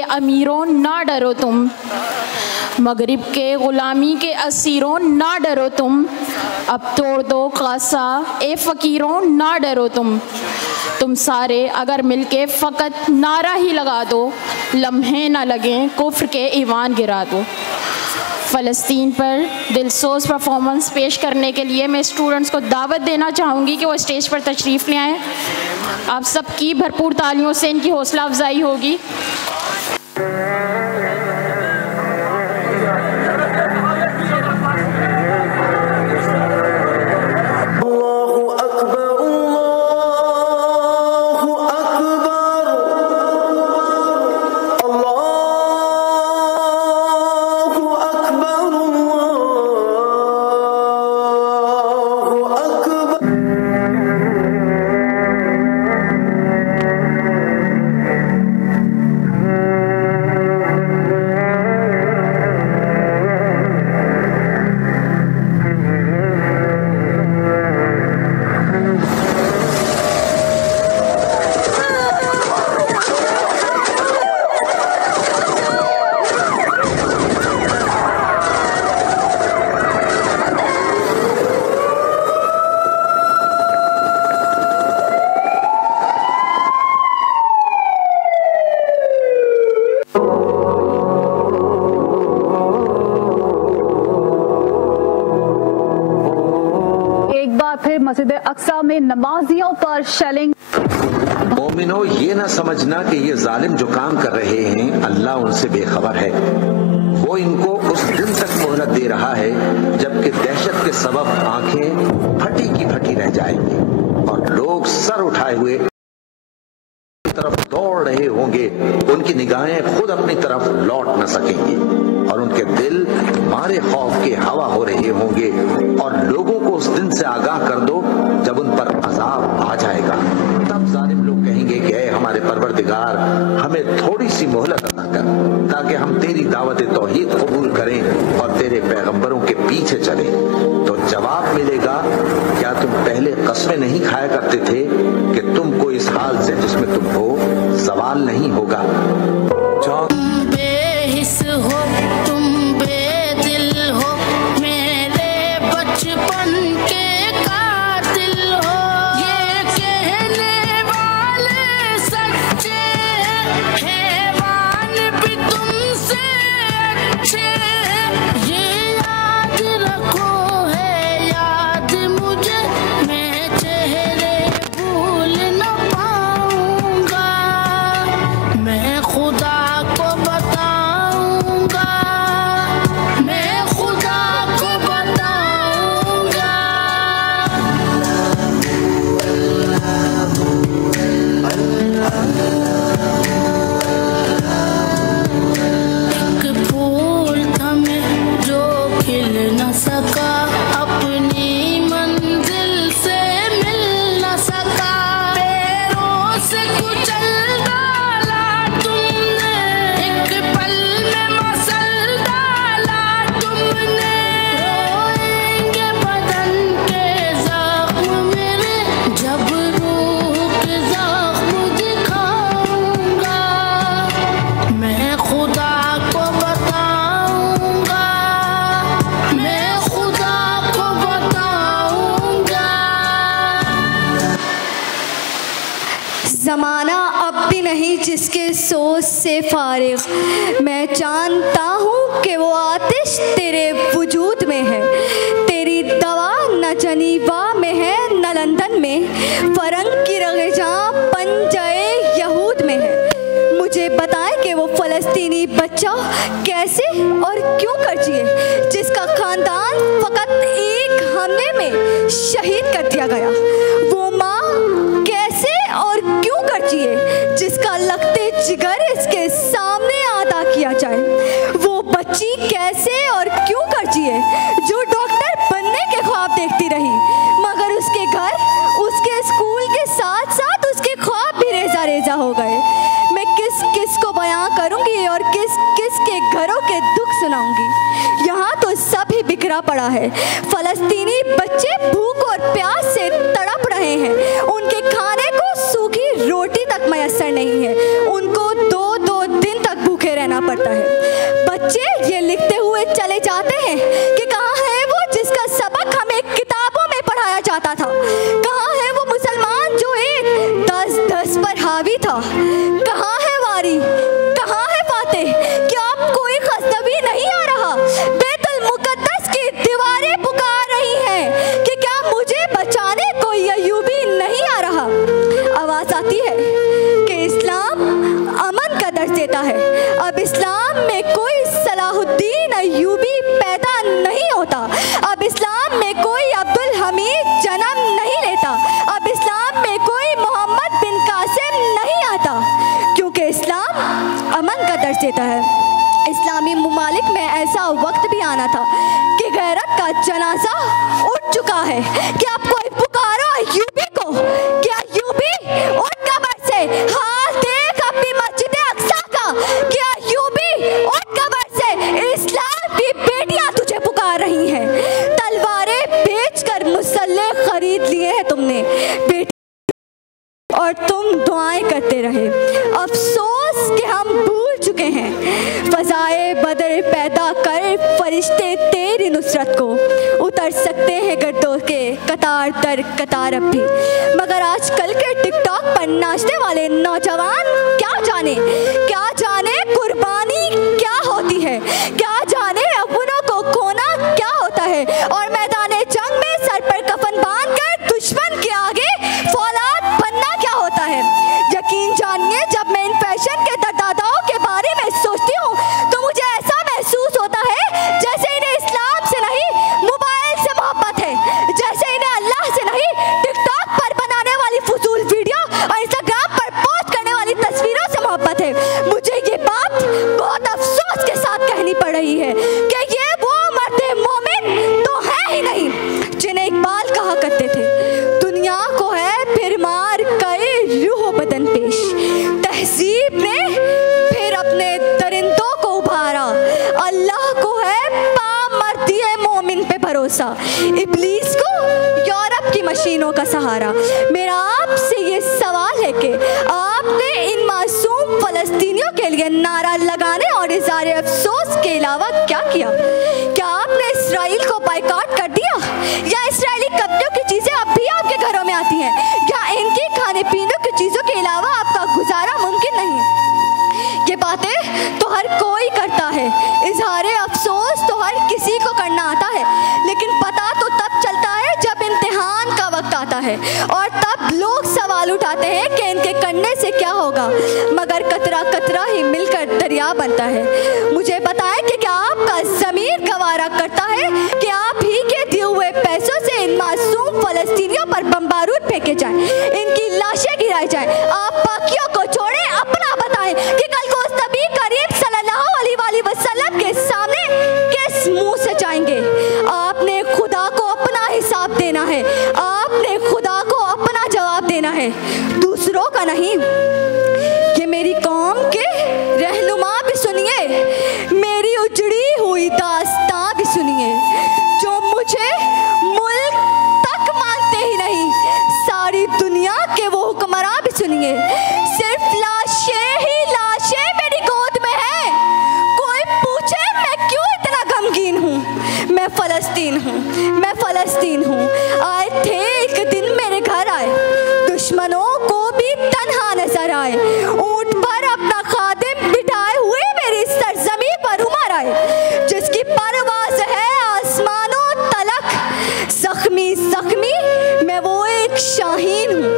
के अमीरों ना डरो तुम, मगरिब के ग़ुलामी के असीरों ना डरो तुम, अब तोड़ दो कासा ए फ़कीरों ना डरो तुम सारे अगर मिलके फ़कत नारा ही लगा दो, लम्हे ना लगें कुफ्र के ईवान गिरा दो। फ़लस्तीन पर दिलसोज़ परफॉर्मेंस पेश करने के लिए मैं स्टूडेंट्स को दावत देना चाहूँगी कि वो स्टेज पर तशरीफ़ ले आएँ। आप सबकी भरपूर तालियों से इनकी हौसला अफजाई होगी। मस्जिद अक्सा में नमाजियों पर शेलिंग। मोमिनो, ये ना समझना कि ये जालिम जो काम कर रहे हैं अल्लाह उनसे बेखबर है। वो इनको उस दिन तक मोहलत दे रहा है जबकि दहशत के सबब आंखें फटी की फटी रह जाएंगी और लोग सर उठाए हुए तरफ दौड़ रहे होंगे। उनकी निगाहें खुद अपनी तरफ लौट न सकेंगी और उनके दिल मारे खौफ के हवा हो रहे होंगे। और लोगों को उस दिन से आगाह कर दो जब उन पर अजाब आ जाएगा। तब जालिम लोग कहेंगे कि ऐ हमारे परवरदिगार, हमें थोड़ी सी मोहलत अता कर ताकि हम तेरी दावत तौहीद कबूल करें और तेरे पैगंबरों के पीछे चलें। तो जवाब मिलेगा, क्या तुम पहले कसमें नहीं खाया करते थे कि तुमको इस हाल से जिसमें तुम हो सवाल नहीं होगा। बेहिस हो तुम, बेदिल हो, मेरे बचपन के कातिल हो। ये कहने वाले सच्चे, हैवान भी तुमसे अच्छे। ये याद रखो है याद मुझे, मैं चेहरे भूल न पाऊंगा। मैं खुदा को बताऊंगा, मैं खुदा को बताऊंगा। एक फूल था मैं जो खिल न सका, अपनी मंजिल से मिल न सका। पैरों से कुचल डाला तुमने, एक पल में मसल डाला तुमने। रोएंगे बदन के जख्म मेरे, जब रूह के जख्म दिखाऊंगा। मैं खुदा को बताऊंगा, मैं खुदा को बताऊंगा। ज़माना अब भी नहीं जिसके सोच से फारिग। मैं जानता हूँ कि वो आतिश तेरे वजूद में है। तेरी दवा न जनीवा में है न लंदन में, फरंग की रगेजां पंजाए यहूद में है। मुझे बताए कि वो फ़लस्तीनी बच्चा कैसे और क्यों कर जिए जिसका खानदान फ़कत एक हमले में शहीद कर दिया गया। वो माँ कैसे और क्यों कर जिए जिसका लगते जिगर इसके सामने अदा किया जाए। वो बच्ची कैसे और क्यों कर जिए जो डॉक्टर बनने के ख्वाब देखती रही, मगर उसके घर उसके स्कूल के साथ साथ उसके ख्वाब भी रेजा रेजा हो गए। मैं किस किस को बयां करूंगी और किस किस के घरों के दुख सुनाऊंगी। यहाँ तो सब ही बिखरा पड़ा है। फ़लस्तीनी बच्चे भूख और प्यास से तड़प रहे हैं। उनके खाने को सूखी रोटी तक मैसर नहीं है। उनको दो दिन तक भूख पड़ता है। बच्चे ये लिखते हुए चले जाते हैं कि कहाँ है वो जिसका सबक हमें किताबों में पढ़ाया जाता था, कहाँ है वो मुसलमान जो एक 10-10 पर हावी था, कहाँ है वारी, कहाँ है फातेह, क्या अब कोई खस्तबी नहीं आ रहा, बैतुल मुकद्दस की दीवारें पुकार रही हैं कि क्या मुझे बचाने कोई अय्यूबी नहीं आ रहा। आवाज आती है कि इस्लाम अमन का दर्ज देता है, अब इस्लाम में कोई सलाहुद्दीन अय्यूबी पैदा नहीं होता, अब इस्लाम में कोई अब्दुल हमीद जन्म नहीं लेता, अब इस्लाम में कोई मोहम्मद बिन कासिम नहीं आता, क्योंकि इस्लाम अमन का दर्ज देता है। इस्लामी मुमालिक में ऐसा वक्त भी आना था कि गैरत का जनाजा उठ चुका है कि आप कोई पुकारो अय्यूबी को, क्या अय्यूबी उठ कब्र से, हाल देख अपनी मस्जिद अक्सा का, क्या अय्यूबी उठ कब्र से, इस्लाम की बेटियां तुझे पुकार रही हैं, तलवारें बेचकर मुसल्ले खरीद लिए हैं तुमने बेटी, और तुम दुआएं करते रहे। अफसोस कि हम भूल चुके हैं फजाए बदर पैदा कर फरिश्ते तेरी नुसरत को, उतर सकते हैं गर्दों के कतार दर कतार अब भी, मगर आजकल के टिकटॉक पर नाचने वाले नौजवान क्या जाने कुर्बानी क्या होती है, क्या जाने अपनों को खोना क्या होता है, और मैदाने जंग में सर पर कफन बांधकर दुश्मन के आगे फौलाद बनना क्या होता है। यकीन जानिए जब मैं इन फैशन के दरदादाओं के बारे में सोचती हूँ तो मुझे ऐसा महसूस होता है जैसे इन्हें इस्लाम से नहीं मोबाइल से मोहब्बत है, जैसे इन्हें अल्लाह से नहीं टिकटॉक पर बनाने वाली फजूल वीडियो और इंस्टाग्राम पर पोस्ट करने वाली तस्वीरों से मोहब्बत है। मुझे ये बात बहुत अफसोस के साथ कहनी पड़ रही है कि ये वो मर्दे मोमिन तो है ही नहीं जिन्हें इकबाल कहा करते थे, दुनिया को है फिर मार कई रूह बदन पेश, तहजीब ने फिर अपने दरिंदों को उभारा, अल्लाह को है पामर्दी है मोमिन पे भरोसा, इब्लीस को यूरोप की मशीनों का सहारा। मेरा आपसे ये सवाल है कि आपने इन मासूम फलस्तीनियों के लिए नारा लगाने और इज़हार अफसोस के अलावा क्या किया? क्या आपने इसराइल को बाइकआउट कर दिया, या इसराइली कंपनियों की चीजें अब भी आपके घरों में आती हैं, या इनकी खाने पीने की चीजों के अलावा आपका गुजारा मुमकिन नहीं? ये बातें तो हर कोई करता है, इज़हार अफसोस तो हर किसी को करना आता है, लेकिन पता तो तब चलता है जब इम्तिहान का वक्त आता है, और तब लोग सवाल उठाते हैं कि इनके करने से क्या होगा, मगर कतरा कतरा ही मिलकर दरिया बनता है। मुझे बताएं कि क्या आपका ज़मीर गवारा करता है कि आप ही के दिए हुए पैसों से इन मासूम फलस्तीनियों पर बम-बारूद फेंके जाएं, इनकी लाशें गिराई जाएं, आप बाकियों को छोड़ें, अपना बताएं कि कल को उस नबी करीम सल्लल्लाहु अलैहि वसल्लम के सामने किस मुंह से जाएंगे? आपने खुदा को अपना हिसाब देना है, आपने खुदा को अपना जवाब देना है, दूसरों का नहीं। ये मेरी कौम के रहनुमा भी सुनिए, मेरी उजड़ी हुई दास्तां भी सुनिए, जो मुझे मुल्क तक मानते ही नहीं, सारी दुनिया के वो हुक्मरान भी सुनिए, सिर्फ लाशें ही लाशें मेरी गोद में है। कोई पूछे मैं क्यों इतना गमगीन हूँ, मैं फलस्तीन हूँ। आए थे एक दिन मेरे घर आए, दुश्मनों को भी तन्हा नजर आए, ऊंट पर अपना खादिम बिठाए हुए मेरी सरजमी पर उमर आए, जिसकी परवाज़ है आसमानों तलक, जख्मी मैं वो एक शाहीन हूँ,